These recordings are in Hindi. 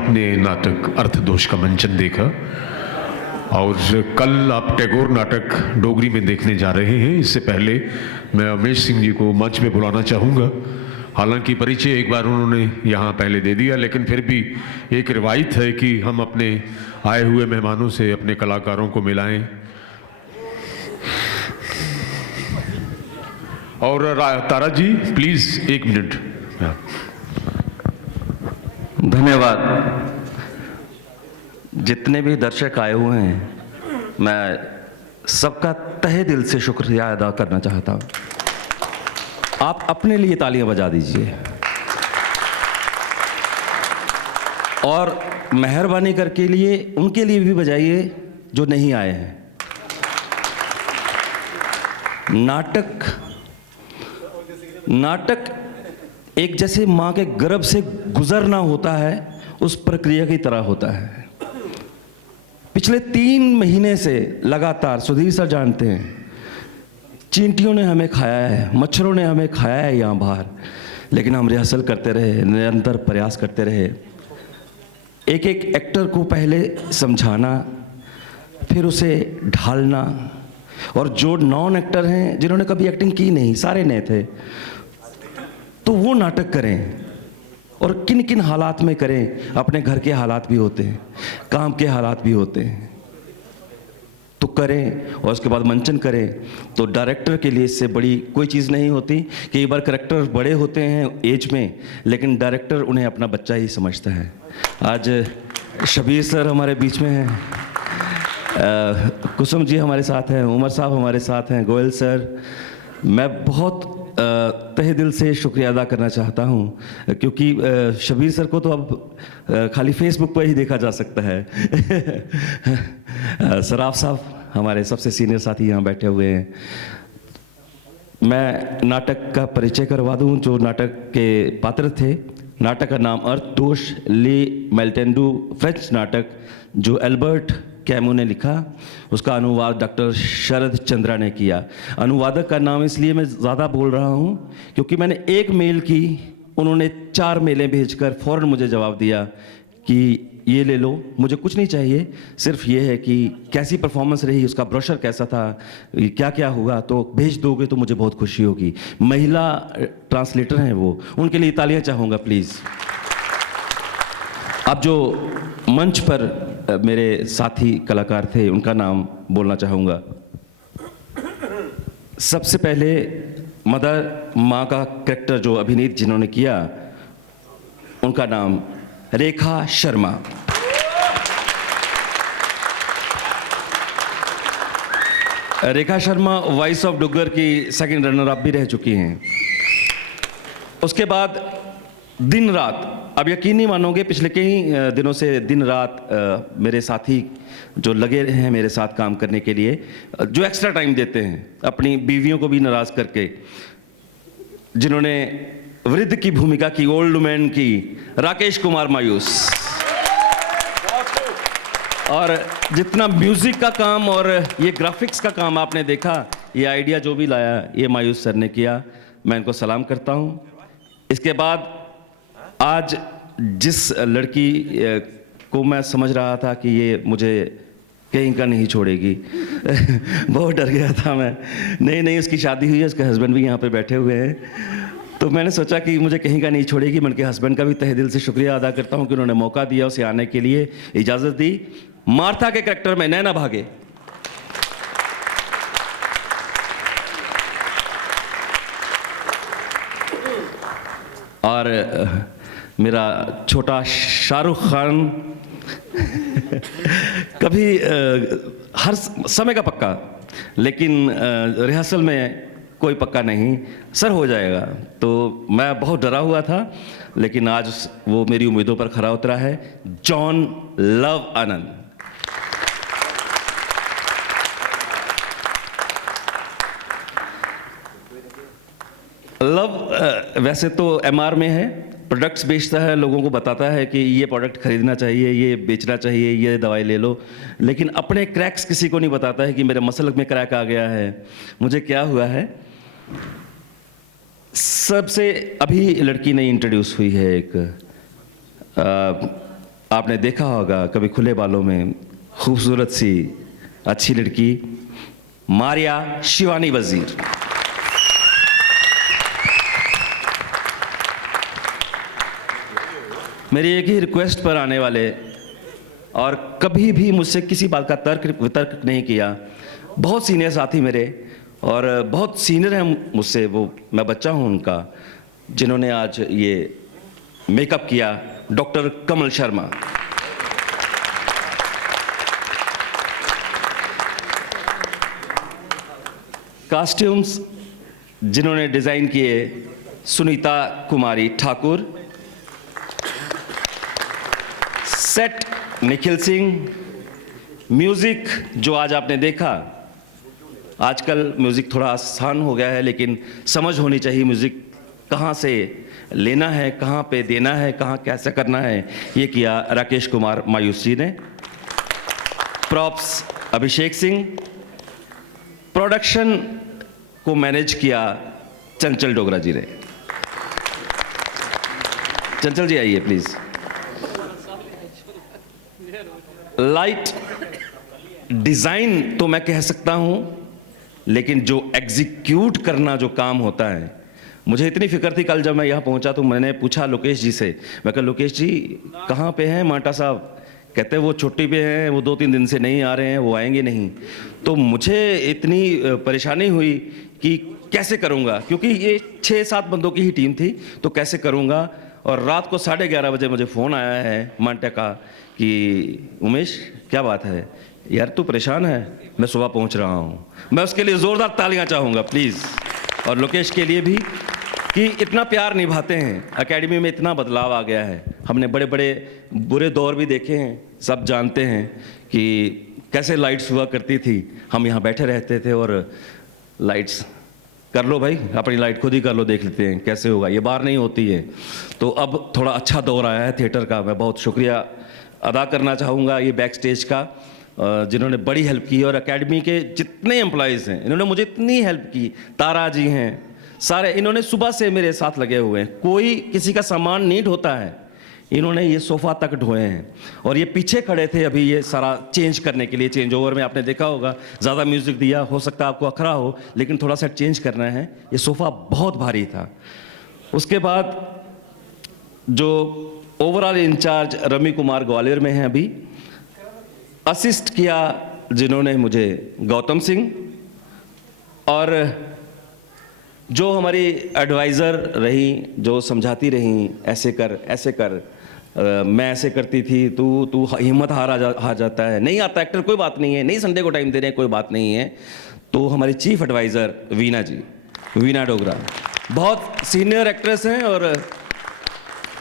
आपने नाटक अर्थदोष का मंचन देखा और कल आप टैगोर नाटक डोगरी में देखने जा रहे हैं। इससे पहले मैं उमेश सिंह जी को मंच में बुलाना चाहूँगा। हालांकि परिचय एक बार उन्होंने यहाँ पहले दे दिया, लेकिन फिर भी एक रिवायत है कि हम अपने आए हुए मेहमानों से अपने कलाकारों को मिलाएं। और तारा जी प्लीज़ 1 मिनट। धन्यवाद। जितने भी दर्शक आए हुए हैं, मैं सबका तहे दिल से शुक्रिया अदा करना चाहता हूं। आप अपने लिए तालियां बजा दीजिए और मेहरबानी करके उनके लिए भी बजाइए जो नहीं आए हैं। नाटक एक जैसे माँ के गर्भ से गुजरना होता है, उस प्रक्रिया की तरह होता है। पिछले 3 महीने से लगातार, सुधीर सर जानते हैं, चींटियों ने हमें खाया है, मच्छरों ने हमें खाया है यहाँ बाहर, लेकिन हम रिहर्सल करते रहे, निरंतर प्रयास करते रहे। एक एक एक्टर को पहले समझाना, फिर उसे ढालना, और जो नॉन एक्टर हैं जिन्होंने कभी एक्टिंग की नहीं, सारे नए थे, तो वो नाटक करें और किन किन हालात में करें। अपने घर के हालात भी होते हैं, काम के हालात भी होते हैं, तो करें और उसके बाद मंचन करें। तो डायरेक्टर के लिए इससे बड़ी कोई चीज़ नहीं होती। कई बार कैरेक्टर बड़े होते हैं एज में, लेकिन डायरेक्टर उन्हें अपना बच्चा ही समझता है। आज शबीर सर हमारे बीच में हैं, कुसुम जी हमारे साथ हैं, उमर साहब हमारे साथ हैं, गोयल सर। मैं बहुत तहे दिल से शुक्रिया अदा करना चाहता हूं, क्योंकि शबीर सर को तो अब खाली फेसबुक पर ही देखा जा सकता है। सराफ साहब हमारे सबसे सीनियर साथी यहाँ बैठे हुए हैं। मैं नाटक का परिचय करवा दूं। जो नाटक के पात्र थे, नाटक का नाम अर्थदोष, ले मेल्टेंडू, फ्रेंच नाटक जो एल्बर्ट कैमू ने लिखा, उसका अनुवाद डॉक्टर शरद चंद्रा ने किया। अनुवादक का नाम इसलिए मैं ज़्यादा बोल रहा हूँ क्योंकि मैंने एक मेल की, उन्होंने 4 मेलें भेजकर फ़ौरन मुझे जवाब दिया कि ये ले लो, मुझे कुछ नहीं चाहिए, सिर्फ ये है कि कैसी परफॉर्मेंस रही, उसका ब्रोशर कैसा था, क्या क्या हुआ, तो भेज दोगे तो मुझे बहुत खुशी होगी। महिला ट्रांसलेटर हैं वो, उनके लिए तालियां चाहूँगा प्लीज़। अब जो मंच पर मेरे साथी कलाकार थे, उनका नाम बोलना चाहूँगा। सबसे पहले मदर, माँ का कैरेक्टर जो अभिनीत जिन्होंने किया, उनका नाम रेखा शर्मा। रेखा शर्मा वॉइस ऑफ डुग्गर की सेकंड रनर अप भी रह चुकी हैं। उसके बाद दिन रात, अब यकीन नहीं मानोगे, पिछले कई दिनों से दिन रात मेरे साथी जो लगे हैं मेरे साथ काम करने के लिए, जो एक्स्ट्रा टाइम देते हैं, अपनी बीवियों को भी नाराज़ करके, जिन्होंने वृद्ध की भूमिका की, ओल्ड मैन की, राकेश कुमार मायूस। और जितना म्यूज़िक का काम और ये ग्राफिक्स का काम आपने देखा, ये आइडिया जो भी लाया, ये मायूस सर ने किया, मैं इनको सलाम करता हूँ। इसके बाद आज जिस लड़की को मैं समझ रहा था कि ये मुझे कहीं का नहीं छोड़ेगी, बहुत डर गया था मैं। नहीं, उसकी शादी हुई है, उसके हस्बैंड भी यहाँ पे बैठे हुए हैं, तो मैंने सोचा कि मुझे कहीं का नहीं छोड़ेगी। मैं उनके हस्बैंड का भी तहे दिल से शुक्रिया अदा करता हूँ कि उन्होंने मौका दिया, उसे आने के लिए इजाज़त दी। मार्था के कैरेक्टर में नैना भागे, और मेरा छोटा शाहरुख खान कभी हर समय का पक्का, लेकिन रिहर्सल में कोई पक्का नहीं, सर हो जाएगा। तो मैं बहुत डरा हुआ था, लेकिन आज वो मेरी उम्मीदों पर खरा उतरा है। जॉन लव आनंद। लव वैसे तो एमआर में है, प्रोडक्ट्स बेचता है, लोगों को बताता है कि ये प्रोडक्ट खरीदना चाहिए, ये बेचना चाहिए, ये दवाई ले लो, लेकिन अपने क्रैक्स किसी को नहीं बताता है कि मेरे मसल में क्रैक आ गया है, मुझे क्या हुआ है। सबसे अभी लड़की नई इंट्रोड्यूस हुई है, एक आपने देखा होगा कभी खुले बालों में खूबसूरत सी अच्छी लड़की मारिया शिवानी वजीर। मेरी एक ही रिक्वेस्ट पर आने वाले और कभी भी मुझसे किसी बात का तर्क वितर्क नहीं किया, बहुत सीनियर साथी मेरे और बहुत सीनियर हैं मुझसे, वो मैं बच्चा हूं उनका, जिन्होंने आज ये मेकअप किया, डॉक्टर कमल शर्मा। कॉस्ट्यूम्स जिन्होंने डिजाइन किए, सुनीता कुमारी ठाकुर। सेट निखिल सिंह। म्यूजिक जो आज आपने देखा, आजकल म्यूजिक थोड़ा आसान हो गया है, लेकिन समझ होनी चाहिए म्यूजिक कहाँ से लेना है, कहाँ पे देना है, कहाँ कैसे करना है। ये किया राकेश कुमार मायूस जी ने। प्रॉप्स अभिषेक सिंह। प्रोडक्शन को मैनेज किया चंचल डोगरा जी ने। चंचल जी आइए प्लीज। लाइट डिजाइन तो मैं कह सकता हूं, लेकिन जो एग्जीक्यूट करना जो काम होता है, मुझे इतनी फिक्र थी कल जब मैं यहाँ पहुंचा तो मैंने पूछा लोकेश जी से, मैं कहा लोकेश जी कहाँ पे हैं मांटा साहब? कहते हैं वो छुट्टी पे हैं, वो 2-3 दिन से नहीं आ रहे हैं, वो आएंगे नहीं। तो मुझे इतनी परेशानी हुई कि कैसे करूँगा, क्योंकि ये 6-7 बंदों की ही टीम थी, तो कैसे करूँगा। और रात को 11:30 बजे मुझे फ़ोन आया है मांटा का कि उमेश क्या बात है यार, तू परेशान है? मैं सुबह पहुँच रहा हूँ। मैं उसके लिए ज़ोरदार तालियाँ चाहूँगा प्लीज़, और लोकेश के लिए भी कि इतना प्यार निभाते हैं। एकेडमी में इतना बदलाव आ गया है, हमने बड़े बड़े बुरे दौर भी देखे हैं, सब जानते हैं कि कैसे लाइट्स हुआ करती थी। हम यहाँ बैठे रहते थे और लाइट्स कर लो भाई, अपनी लाइट खुद ही कर लो, देख लेते हैं कैसे होगा, ये बाहर नहीं होती है। तो अब थोड़ा अच्छा दौर आया है थिएटर का। मैं बहुत शुक्रिया अदा करना चाहूँगा ये बैक स्टेज का, जिन्होंने बड़ी हेल्प की, और एकेडमी के जितने एम्प्लॉयज़ हैं इन्होंने मुझे इतनी हेल्प की। तारा जी हैं, सारे इन्होंने सुबह से मेरे साथ लगे हुए हैं। कोई किसी का सामान नीड होता है, इन्होंने ये सोफ़ा तक ढोए हैं। और ये पीछे खड़े थे अभी ये सारा चेंज करने के लिए। चेंज ओवर में आपने देखा होगा ज़्यादा म्यूज़िक दिया, हो सकता है आपको अखरा हो, लेकिन थोड़ा सा चेंज करना है। ये सोफ़ा बहुत भारी था। उसके बाद जो ओवरऑल इंचार्ज रवि कुमार ग्वालियर में हैं, अभी असिस्ट किया जिन्होंने मुझे गौतम सिंह, और जो हमारी एडवाइज़र रही, जो समझाती रही ऐसे कर ऐसे कर, मैं ऐसे करती थी, तू हिम्मत हार जाता है, नहीं आता एक्टर, कोई बात नहीं है, नहीं संडे को टाइम दे रहे हैं, कोई बात नहीं है। तो हमारी चीफ एडवाइज़र वीना जी, वीना डोगरा, बहुत सीनियर एक्ट्रेस हैं और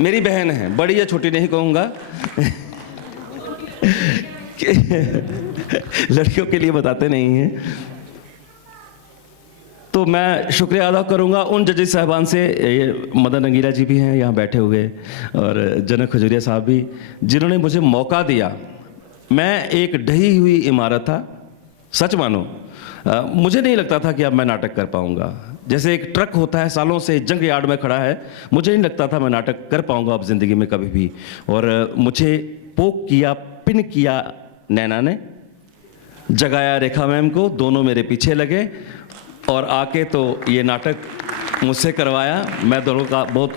मेरी बहन है, बड़ी या छोटी नहीं कहूँगा लड़कियों के लिए बताते नहीं हैं। तो मैं शुक्रिया अदा करूंगा उन जजेस साहबान से, ये मदन रंगीला जी भी हैं यहाँ बैठे हुए, और जनक खजूरिया साहब भी, जिन्होंने मुझे मौका दिया। मैं एक ढही हुई इमारत था, सच मानो मुझे नहीं लगता था कि अब मैं नाटक कर पाऊंगा। जैसे एक ट्रक होता है सालों से जंग यार्ड में खड़ा है, मुझे नहीं लगता था मैं नाटक कर पाऊंगा अब ज़िंदगी में कभी भी। और मुझे पोक किया, पिन किया नैना ने, जगाया रेखा मैम को, दोनों मेरे पीछे लगे और आके तो ये नाटक मुझसे करवाया। मैं दोनों का बहुत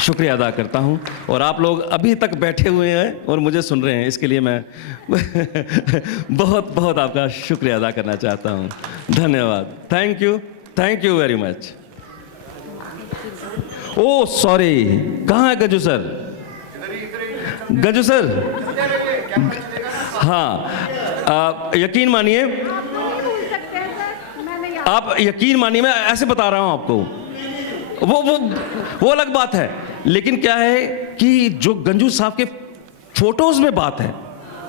शुक्रिया अदा करता हूँ। और आप लोग अभी तक बैठे हुए हैं और मुझे सुन रहे हैं, इसके लिए मैं बहुत बहुत आपका शुक्रिया अदा करना चाहता हूँ। धन्यवाद, thank you very much. Oh sorry, कहाँ है गजू सर? गजू सर, हाँ, यकीन मानिए, आप यकीन मानिए, मैं ऐसे बता रहा हूं आपको, वो अलग बात है, लेकिन क्या है कि जो गंजू साहब के फोटोज में बात है,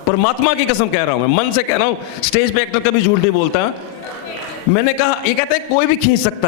परमात्मा की कसम कह रहा हूं, मैं मन से कह रहा हूं, स्टेज पे एक्टर कभी झूठ नहीं बोलता। मैंने कहा, ये कहते हैं कोई भी खींच सकता है।